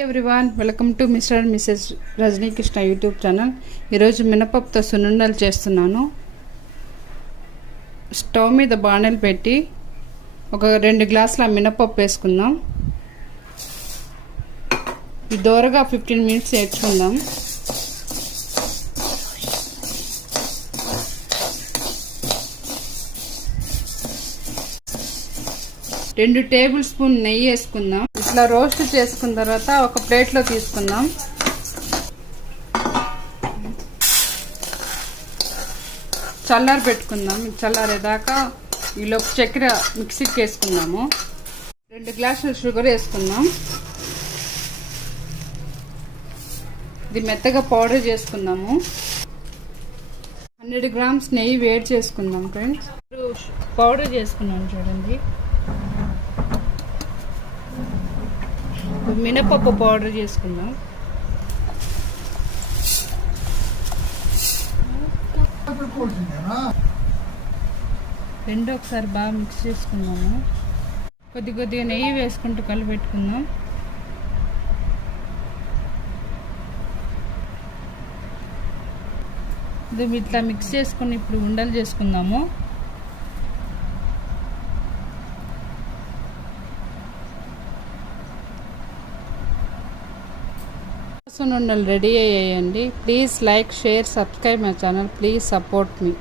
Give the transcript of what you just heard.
Everyone welcome to Mister and Mrs Rajanikrishna YouTube channel. ఈరోజు మినపప్పుతో సున్నుండలు చేస్తున్నాను. స్టవ్ మీద బాణలు పెట్టి ఒక 2 గ్లాసుల మినపప్పు వేసుకుందాం. ఇది దోరగా 15 మినిట్స్ వేసుకుందాం. రెండు టేబుల్ స్పూన్ నెయ్యి వేసుకుందాం. ఇట్లా రోస్ట్ చేసుకున్న తర్వాత ఒక ప్లేట్లో తీసుకుందాం. చల్లారి పెట్టుకుందాం. చల్లారేదాకా ఈలోపు చక్కెర మిక్సీకి వేసుకుందాము. 2 గ్లాసుల షుగర్ వేసుకుందాం. ఇది మెత్తగా పౌడర్ చేసుకుందాము. 100 గ్రామ్స్ నెయ్యి వేడి చేసుకుందాం ఫ్రెండ్స్. పౌడర్ చేసుకున్నాం చూడండి. మినపప్పు పౌడర్ చేసుకుందాం. రెండు ఒకసారి బాగా మిక్స్ చేసుకుందాము. కొద్దిగా నెయ్యి వేసుకుంటూ కలిపెట్టుకుందాం. ఇది ఇట్లా మిక్స్ చేసుకుని ఇప్పుడు ఉండలు చేసుకుందాము. సున్నుండలు రెడీ అయ్యాయండి. Please like, share, subscribe my channel. Please support me.